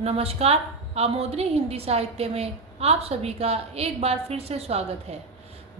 नमस्कार। आमोदनी हिंदी साहित्य में आप सभी का एक बार फिर से स्वागत है।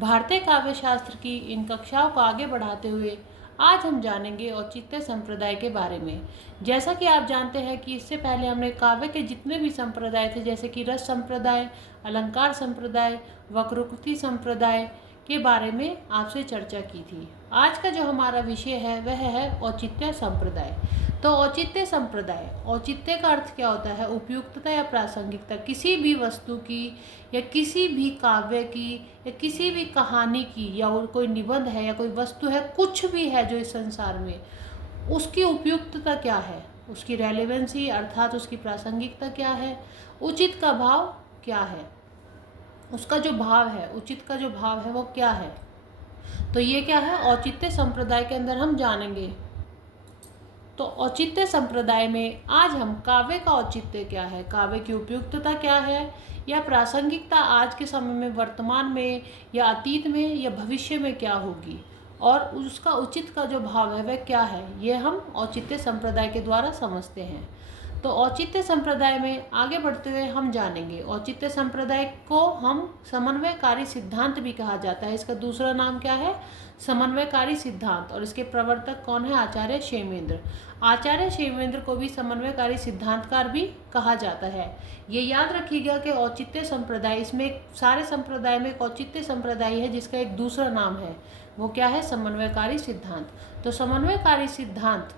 भारतीय काव्य शास्त्र की इन कक्षाओं को आगे बढ़ाते हुए आज हम जानेंगे औचित्य संप्रदाय के बारे में। जैसा कि आप जानते हैं कि इससे पहले हमने काव्य के जितने भी संप्रदाय थे, जैसे कि रस संप्रदाय, अलंकार संप्रदाय, वक्रोक्ति संप्रदाय के बारे में आपसे चर्चा की थी। आज का जो हमारा विषय है वह है औचित्य संप्रदाय। तो औचित्य संप्रदाय, औचित्य का अर्थ क्या होता है? उपयुक्तता या प्रासंगिकता किसी भी वस्तु की या किसी भी काव्य की या किसी भी कहानी की या कोई निबंध है या कोई वस्तु है, कुछ भी है जो इस संसार में, उसकी उपयुक्तता क्या है, उसकी रेलेवेंसी अर्थात उसकी प्रासंगिकता क्या है, उचित का भाव क्या है, उसका जो भाव है, उचित का जो भाव है वो क्या है। तो ये क्या है, औचित्य संप्रदाय के अंदर हम जानेंगे। तो औचित्य संप्रदाय में आज हम काव्य का औचित्य क्या है, काव्य की उपयुक्तता क्या है, या प्रासंगिकता आज के समय में, वर्तमान में या अतीत में या भविष्य में क्या होगी, और उसका उचित का जो भाव है वह क्या है, ये हम औचित्य संप्रदाय के द्वारा समझते हैं। तो औचित्य संप्रदाय में आगे बढ़ते हुए हम जानेंगे, औचित्य संप्रदाय को हम समन्वयकारी सिद्धांत भी कहा जाता है। इसका दूसरा नाम क्या है? समन्वयकारी सिद्धांत। और इसके प्रवर्तक कौन है? आचार्य क्षेमेंद्र। आचार्य क्षेमेंद्र को भी समन्वयकारी सिद्धांतकार भी कहा जाता है। ये याद रखिएगा कि औचित्य संप्रदाय, इसमें सारे संप्रदाय में एक औचित्य संप्रदाय है जिसका एक दूसरा नाम है, वो क्या है? समन्वयकारी सिद्धांत। तो समन्वयकारी सिद्धांत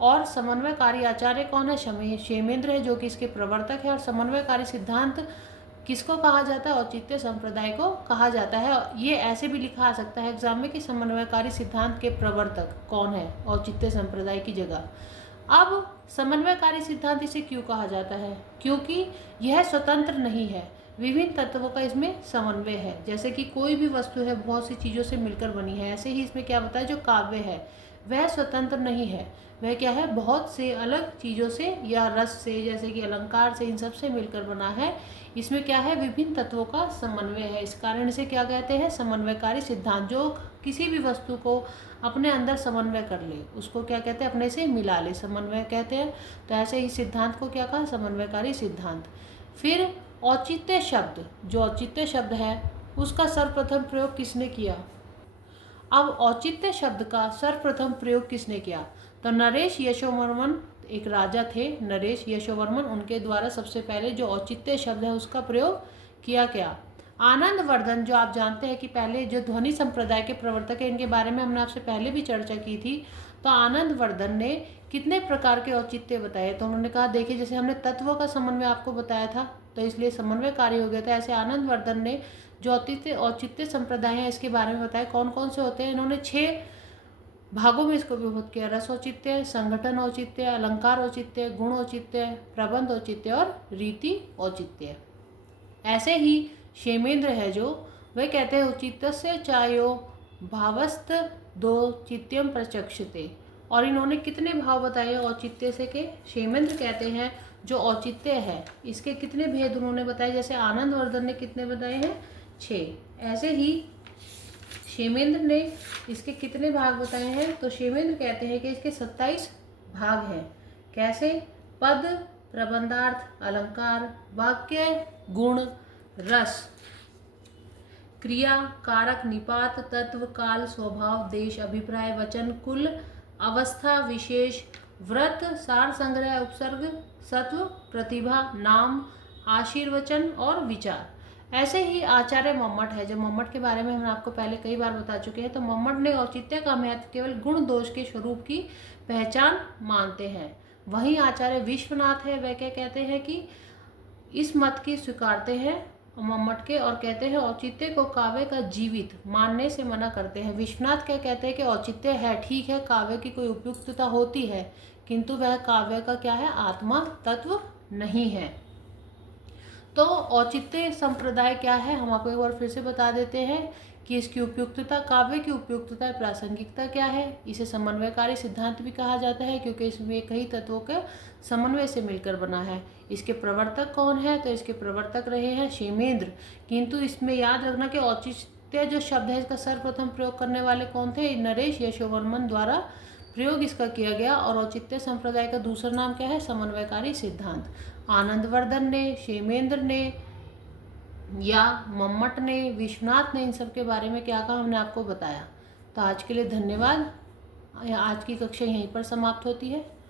और समन्वयकारी आचार्य कौन है? क्षेमेंद्र है, जो कि इसके प्रवर्तक है। और समन्वयकारी सिद्धांत किसको कहा जाता है? औचित्य संप्रदाय को कहा जाता है। ये ऐसे भी लिखा आ सकता है एग्जाम में कि समन्वयकारी सिद्धांत के प्रवर्तक कौन है औचित्य संप्रदाय की जगह। अब समन्वयकारी सिद्धांत इसे क्यों कहा जाता है? क्योंकि यह स्वतंत्र नहीं है, विभिन्न तत्वों का इसमें समन्वय है। जैसे कि कोई भी वस्तु है बहुत सी चीज़ों से मिलकर बनी है, ऐसे ही इसमें क्या बताया, जो काव्य है वह स्वतंत्र नहीं है, वह क्या है? बहुत से अलग चीज़ों से या रस से, जैसे कि अलंकार से, इन सब से मिलकर बना है। इसमें क्या है? विभिन्न तत्वों का समन्वय है। इस कारण से क्या कहते हैं? समन्वयकारी सिद्धांत। जो किसी भी वस्तु को अपने अंदर समन्वय कर ले उसको क्या कहते हैं? अपने से मिला ले, समन्वय कहते हैं। तो ऐसे ही सिद्धांत को क्या कहा? समन्वयकारी सिद्धांत। फिर औचित्य शब्द, जो औचित्य शब्द है उसका सर्वप्रथम प्रयोग किसने किया? अब औचित्य शब्द का सर्वप्रथम प्रयोग किसने किया? तो नरेश यशोवर्मन एक राजा थे, नरेश यशोवर्मन, उनके द्वारा सबसे पहले जो औचित्य शब्द है उसका प्रयोग किया गया। आनंद वर्धन, जो आप जानते हैं कि पहले जो ध्वनि संप्रदाय के प्रवर्तक है, इनके बारे में हमने आपसे पहले भी चर्चा की थी। तो आनंद वर्धन ने कितने प्रकार के औचित्य बताए? तो उन्होंने कहा, देखिए जैसे हमने तत्वों का समन्वय आपको बताया था तो इसलिए समन्वयकारी हो गया था, ऐसे आनंद वर्धन ने जो औचित्य संप्रदाय है इसके बारे में बताया कौन कौन से होते हैं। इन्होंने 6 भागों में इसको विभक्त किया: रस औचित्य, संगठन औचित्य, अलंकार औचित्य, गुण औचित्य, प्रबंध औचित्य और रीति औचित्य। ऐसे ही क्षेमेंद्र है जो, वे कहते हैं औचित्यस्य चायो भावस्त दो चित्यम प्रचक्षते। और इन्होंने कितने भाव बताए औचित्य से के? क्षेमेंद्र कहते हैं जो औचित्य है इसके कितने भेद उन्होंने बताए, जैसे आनंद वर्धन ने कितने बताए हैं? 6। ऐसे ही क्षेमेंद्र ने इसके कितने भाग बताए हैं? तो क्षेमेंद्र कहते हैं कि इसके 27 भाग हैं। कैसे? पद, प्रबंधार्थ, अलंकार, वाक्य, गुण, रस, क्रिया, कारक, निपात, तत्व, काल, स्वभाव, देश, अभिप्राय, वचन, कुल, अवस्था, विशेष, व्रत, सार संग्रह, उपसर्ग, सत्व, प्रतिभा, नाम, आशीर्वचन और विचार। ऐसे ही आचार्य मम्मट है, जो मम्मट के बारे में हम आपको पहले कई बार बता चुके हैं। तो मम्मट ने औचित्य का महत्व केवल गुण दोष के स्वरूप की पहचान मानते हैं। वहीं आचार्य विश्वनाथ है, वह क्या कहते हैं कि इस मत की स्वीकारते हैं मम्मट के, और कहते हैं औचित्य को काव्य का जीवित मानने से मना करते हैं। विश्वनाथ क्या कहते हैं कि औचित्य है, ठीक है, काव्य की कोई उपयुक्तता होती है, किंतु वह काव्य का क्या है? आत्मा तत्व नहीं है। तो औचित्य संप्रदाय क्या है, हम आपको एक बार फिर से बता देते हैं कि इसकी उपयुक्तता, काव्य की उपयुक्तता, प्रासंगिकता क्या है। इसे समन्वयकारी सिद्धांत भी कहा जाता है क्योंकि इसमें कई तत्वों के समन्वय से मिलकर बना है। इसके प्रवर्तक कौन है? तो इसके प्रवर्तक रहे हैं क्षेमेंद्र। किंतु इसमें याद रखना कि औचित्य जो शब्द है इसका सर्वप्रथम प्रयोग करने वाले कौन थे? नरेश यशोवर्मन द्वारा प्रयोग इसका किया गया और औचित्य संप्रदाय का दूसरा नाम क्या है? समन्वयकारी सिद्धांत। आनंदवर्धन ने, क्षेमेंद्र ने या मम्मट ने, विश्वनाथ ने इन सब के बारे में क्या कहा हमने आपको बताया। तो आज के लिए धन्यवाद। आज की कक्षा यहीं पर समाप्त होती है।